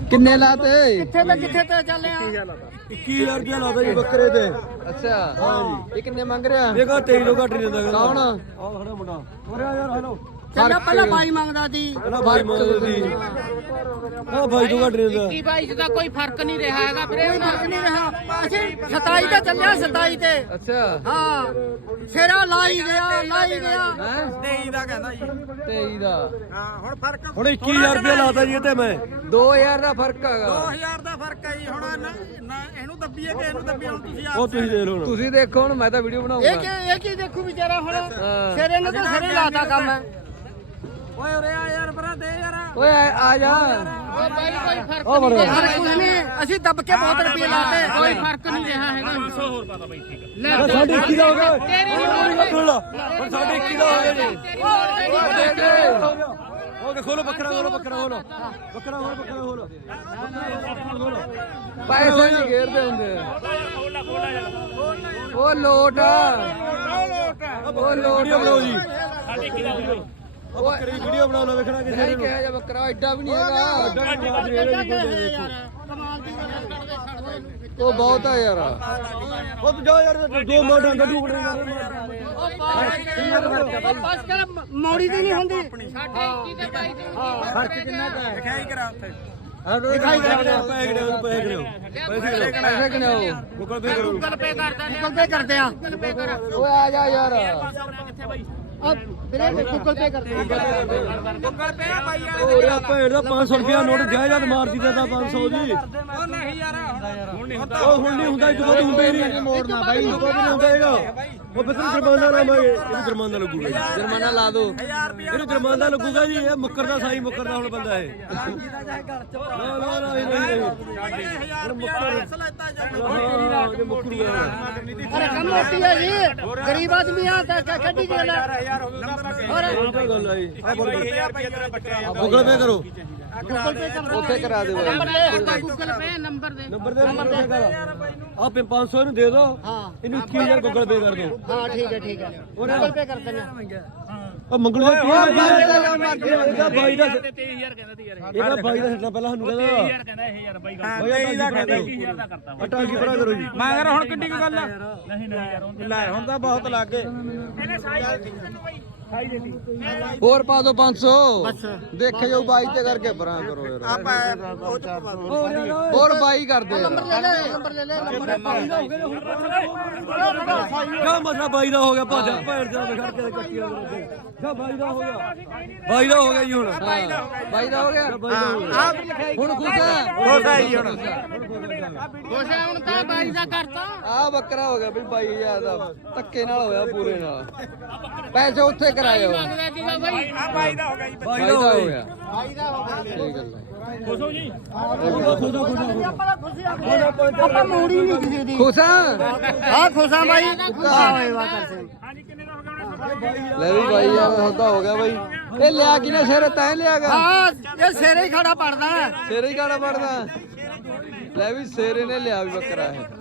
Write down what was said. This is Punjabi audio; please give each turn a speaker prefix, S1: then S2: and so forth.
S1: ਕਿੰਨੇ ਲਾਤੇ?
S2: ਕਿੱਥੇ ਤੇ ਚੱਲੇ ਆ?
S3: 21000 ਰੁਪਇਆ ਲਾਦਾ ਜੀ ਬੱਕਰੇ ਤੇ।
S1: ਅੱਛਾ ਹਾਂ ਜੀ। ਇਹ ਕਿੰਨੇ ਮੰਗ ਰਿਹਾ?
S3: ਇਹ ਕਾ 23 ਤੋਂ ਘੱਟ ਨਹੀਂ ਦਿੰਦਾ।
S1: ਕੌਣ?
S3: ਆਹ ਖੜਾ ਮੁੰਡਾ। ਉਰੇ ਆ ਯਾਰ ਹਲੋ।
S2: ਚੱਲ ਪਹਿਲਾਂ ਬਾਈ ਮੰਗਦਾ ਸੀ।
S3: ਪਹਿਲਾਂ ਬਾਈ ਮੰਗਦਾ ਸੀ। ਆਹ ਬਾਈ ਤੋਂ ਘੱਟ ਨਹੀਂ ਦਿੰਦਾ।
S2: 21 22 ਦਾ ਕੋਈ ਫਰਕ ਨਹੀਂ ਰਿਹਾ ਹੈਗਾ ਵੀਰੇ। ਕੋਈ ਫਰਕ ਨਹੀਂ ਰਿਹਾ। ਅਸੀਂ 27 ਤੇ ਚੱਲਿਆ 27 ਤੇ।
S1: ਅੱਛਾ
S2: ਹਾਂ ਫੇਰਾ ਲਾਈ ਗਿਆ
S1: ਹੈ
S4: 23 ਦਾ ਕਹਿੰਦਾ ਜੀ।
S1: 23 ਦਾ।
S4: ਹਾਂ ਹੁਣ ਫਰਕ
S3: ਹੁਣ 21000 ਰੁਪਇਆ ਲਾਤਾ ਜੀ ਇਹ ਤੇ ਮੈਂ।
S1: 2000 ਦਾ ਫਰਕ ਹੈਗਾ।
S4: 2000 ਦਾ ਫਰਕ ਹੈ ਜੀ। ਹੁਣ ਨਾ ਇਹਨੂੰ ਦੱਬੀਏ ਕਿ ਇਹਨੂੰ ਦੱਬੀਏ, ਹੁਣ ਤੁਸੀਂ
S3: ਉਹ ਤੁਸੀਂ ਦੇਖ ਲਓ ਹੁਣ।
S1: ਤੁਸੀਂ ਦੇਖੋ ਹੁਣ, ਮੈਂ ਤਾਂ ਵੀਡੀਓ ਬਣਾਉਂਗਾ।
S2: ਇਹ ਕੀ ਦੇਖੂ ਵਿਚਾਰਾ ਹੁਣ। ਸਿਰੇ ਨੇ ਤਾਂ ਸਿਰੇ ਲਾਤਾ ਕੰਮ ਹੈ।
S4: ਓਏ ਉਰੇ ਆ ਯਾਰ ਭਰਾ ਦੇ ਯਾਰ।
S1: ਓਏ ਆ ਜਾ।
S2: ਓ ਬਾਈ ਕੋਈ ਫਰਕ ਨਹੀਂ ਰਿਹਾ। ਕੁਝ ਨਹੀਂ, ਅਸੀਂ ਦੱਬ ਕੇ ਬਹੁਤ ਰੁਪਏ ਲਾਤੇ। ਕੋਈ ਫਰਕ ਨਹੀਂ ਰਿਹਾ ਹੈਗਾ। 500 ਹੋਰ ਪਾਦਾ ਬਾਈ। ਠੀਕ ਹੈ ਲੈ
S3: ਸਾਡੇ 21 ਦਾ ਹੋ ਗਿਆ।
S2: ਤੇਰੀ ਨਹੀਂ
S3: ਹੁਣ ਸਾਡੇ 21 ਦਾ ਹੋ ਗਿਆ ਜੀ।
S1: ਦੇ ਦੇ।
S3: ਹੋ ਗਿਆ। ਖੋਲੋ ਬੱਕਰਾ, ਖੋਲੋ ਬੱਕਰਾ, ਖੋਲੋ ਬੱਕਰਾ, ਖੋਲੋ ਬੱਕਰਾ, ਖੋਲੋ।
S1: ਪੈਸੇ ਨਹੀਂ ਘੇਰਦੇ ਹੁੰਦੇ। ਉਹ ਲੋਟ ਉਹ ਲੋਟ
S3: ਵੀਡੀਓ ਬਣਾਓ ਜੀ। ਉਹ ਬੱਕਰੇ ਦੀ ਵੀਡੀਓ ਬਣਾ ਲਓ, ਵੇਖਣਾ ਕਿਸੇ
S1: ਨਹੀਂ ਕਿਹਾ ਜਾ ਬੱਕਰਾ ਐਡਾ ਵੀ ਨਹੀਂ ਹੈਗਾ।
S2: ਕਮਾਲ ਦੀ ਗੱਲ ਕਰਦੇ ਛੱਡ ਦੇ।
S1: ਉਹ ਬਹੁਤ ਆ ਯਾਰ।
S3: ਉਹ ਤੂੰ ਜਾ ਯਾਰ, ਦੋ ਮੋਢ ਡੰਗ ਢੂਕੜੇ
S2: ਬਸ ਕਰ ਮੌੜੀ ਦੀ ਨਹੀਂ ਹੁੰਦੀ। ਸਾਡੇ 21 ਤੇ 22 ਤੇ
S4: ਫਰਕ ਕਿੰਨਾ ਹੈ? ਲਿਖਾਈ ਕਰਾ ਉੱਥੇ।
S3: ਦਿਖਾਈ ਕਰਾ ਪੈਸੇ ਕਰਿਓ, ਪੈਸੇ ਕਰਿਓ,
S1: ਪੈਸੇ ਕਿਨੇ ਹੋ?
S3: ਗੂਗਲ ਪੇ ਕਰੋ।
S2: ਗੂਗਲ ਪੇ ਕਰਦਾ ਨੇ। ਗੂਗਲ ਪੇ ਕਰਦੇ ਆ।
S1: ਓਏ ਆ ਜਾ ਯਾਰ।
S2: ਆ ਵੀਰੇ ਗੂਗਲ ਪੇ ਕਰਦੇ ਆ।
S4: ਗੂਗਲ ਪੇ ਆ ਬਾਈ ਵਾਲੇ।
S3: ਉਹ ਯਾਰ ਭੈਣ ਦਾ 500 ਰੁਪਇਆ ਨੋਟ ਜਾਇਦਾਦ ਮਾਰਦੀ ਦਾ ਤਾਂ 500 ਜੀ।
S4: ਉਹ ਨਹੀਂ ਯਾਰ ਹੁਣ ਨਹੀਂ ਹੁੰਦਾ।
S3: ਉਹ ਹੁਣ ਨਹੀਂ ਹੁੰਦਾ, ਇਹ ਤੋਂ ਬਾਅਦ ਹੁੰਦਾ ਹੀ ਨਹੀਂ। ਮੋੜਨਾ ਬਾਈ, ਉਹ ਨਹੀਂ ਹੁੰਦਾ ਹੈਗਾ। ਉਹ ਫਿਰ ਜੁਰਮਾਨਾ ਲਾਵਾਂਗੇ। ਇਹਨੂੰ ਜੁਰਮਾਨਾ ਲੱਗੂਗਾ ਜੀ।
S1: ਜੁਰਮਾਨਾ ਲਾ ਦੋ।
S4: 1000 ਰੁਪਏ
S3: ਇਹਨੂੰ ਜੁਰਮਾਨਾ ਲੱਗੂਗਾ ਜੀ। ਇਹ ਮੁੱਕਰਦਾ ਸਾਈ ਮੁੱਕਰਦਾ ਹੁਣ ਬੰਦਾ ਇਹ। ਨਾ ਨਾ ਨਾ ਇਹ ਨਹੀਂ।
S4: 1000 ਰੁਪਏ ਸਲਾਤਾ ਜਾ।
S3: ਹਾਂ ਇਹ ਮੁੱਕਰੂਗਾ।
S2: ਅਰੇ ਕੰਮ ਮੋਟੀ ਹੈ ਜੀ। ਗਰੀਬ ਆਦਮੀ ਆ ਤਾਂ ਕੱਢੀ ਦੇ ਲੈ।
S3: ਹੋਰ ਗੱਲ ਆਈ।
S4: ਗੂਗਲ
S3: ਪੇ ਕਰੋ।
S2: ਗੂਗਲ ਪੇ ਕਰ
S1: ਉੱਥੇ ਕਰਾ ਦੇ ਬਾਈ।
S2: ਗੂਗਲ ਪੇ ਨੰਬਰ ਦੇ।
S3: ਨੰਬਰ ਦੇ ਆਪ 500 ਇਹਨੂੰ ਦੇ ਦਿਓ। ਇਹਨੂੰ 21000 ਗੂਗਲ ਪੇ ਕਰ ਦਿਓ।
S2: ਹਾਂ ਠੀਕ ਹੈ ਗੂਗਲ ਪੇ ਕਰ ਦਿੰਦੇ ਆ।
S3: ਉਹ ਮੰਗਲੂ ਦਾ ਇਹਦਾ ਬਾਈ ਦਾ
S4: 23000 ਕਹਿੰਦਾ ਸੀ ਯਾਰ।
S3: ਇਹਦਾ ਬਾਈ ਦਾ ਛੱਡਣਾ ਪਹਿਲਾਂ ਸਾਨੂੰ ਕਹਿੰਦਾ
S4: 23000 ਕਹਿੰਦਾ ਇਹ ਯਾਰ ਬਾਈ ਗੱਲ। 23000 ਦਾ ਕਰਤਾ।
S3: ਅਟਾ ਕੀ ਭਰਾ ਕਰੋ ਜੀ।
S4: ਮੈਂ ਕਹਿੰਦਾ ਹੁਣ ਕਿੰਨੀ ਕੁ ਗੱਲ ਆ? ਨਹੀਂ ਯਾਰ ਲੈ ਹੁਣ ਤਾਂ ਬਹੁਤ ਲੱਗ ਗਏ। ਇਹਨੇ ਸਾਈ ਦਿੱਤੀ ਤੈਨੂੰ ਬਾਈ। ਸਾਈ ਦਿੱਤੀ।
S1: ਹੋਰ ਪਾ ਦੋ 500।
S2: ਬਸ
S1: ਦੇਖੇ ਜਾਓ ਬਾਈ ਤੇ ਕਰਕੇ ਪਰਾਂ ਕਰੋ ਯਾਰ।
S4: ਆਪਾਂ ਉਹ ਚ ਪਵਾ ਦੋ।
S1: ਹੋਰ ਬਾਈ ਕਰਦੇ ਯਾਰ।
S2: ਨੰਬਰ ਲੈ ਲੈ
S3: ਕਿਆ ਮਸਲਾ ਬਾਈ ਦਾ ਹੋ ਗਿਆ। ਭੱਜ ਭੈਣ ਜਾ ਖੜ ਕੇ ਕੱਟੀਆਂ ਜਾ। ਬਾਈ ਦਾ ਹੋ ਗਿਆ। ਬਾਈ ਦਾ ਹੋ ਗਿਆ ਜੀ ਹੁਣ।
S1: ਬਾਈ ਦਾ ਹੋ ਗਿਆ।
S3: ਬਾਈ ਦਾ ਹੋ ਗਿਆ।
S4: ਆਪ ਲਿਖਾਈ
S1: ਹੁਣ ਖੁਸ਼ ਹੈ।
S4: ਖੁਸ਼ ਹੈ ਜੀ ਹੁਣ।
S2: ਖੁਸ਼ ਹੈ ਹੁਣ ਤਾਂ ਬਾਈ ਦਾ ਕਰਤਾ।
S1: ਆ ਬੱਕਰਾ ਹੋ ਗਿਆ ਬਈ 22000 ਦਾ। ਧੱਕੇ ਨਾਲ ਹੋਇਆ ਪੂਰੇ ਨਾਲ। ਪੈਸੇ ਉੱਥੇ ਕਰਾਇਓ।
S2: ਮੰਗਦਾ ਸੀਗਾ ਬਾਈ।
S4: ਆ ਬਾਈ ਦਾ ਹੋ ਗਿਆ ਜੀ।
S1: ਬਾਈ ਦਾ ਹੋ ਗਿਆ।
S2: ਬਾਈ ਦਾ ਹੋ ਗਿਆ।
S1: ਠੀਕ ਗੱਲ ਹੈ।
S4: ਖੁਸ਼ੋ ਜੀ।
S2: ਆਪਾਂ ਮੋੜੀ ਨਹੀਂ ਕਿਸੇ ਦੀ।
S1: ਖੁਸ਼ ਆ।
S2: ਹਾਂ ਖੁਸ਼ਾ ਬਾਈ। ਹੋਏ ਵਾ ਕਰਸੇ।
S4: ਹਾਂਜੀ ਕਿੰਨੇ ਦਾ ਹੋ ਗਿਆ?
S1: ਲੈ ਵੀ ਬਾਈ ਯਾਰ ਸੌਦਾ ਹੋ ਗਿਆ ਬਾਈ। ਇਹ ਲਿਆ ਕਿਨੇ ਸਿਰ ਤੈਂ ਲਿਆਗਾ?
S2: ਹਾਂ ਇਹ ਸਿਰੇ ਹੀ ਖੜਾ ਪੜਦਾ।
S1: ਸਿਰੇ ਹੀ ਗਾਣਾ ਪੜਦਾ। ਲੈ ਵੀ ਸਿਰੇ ਨੇ ਲਿਆ ਵੀ ਬੱਕਰਾ ਇਹ।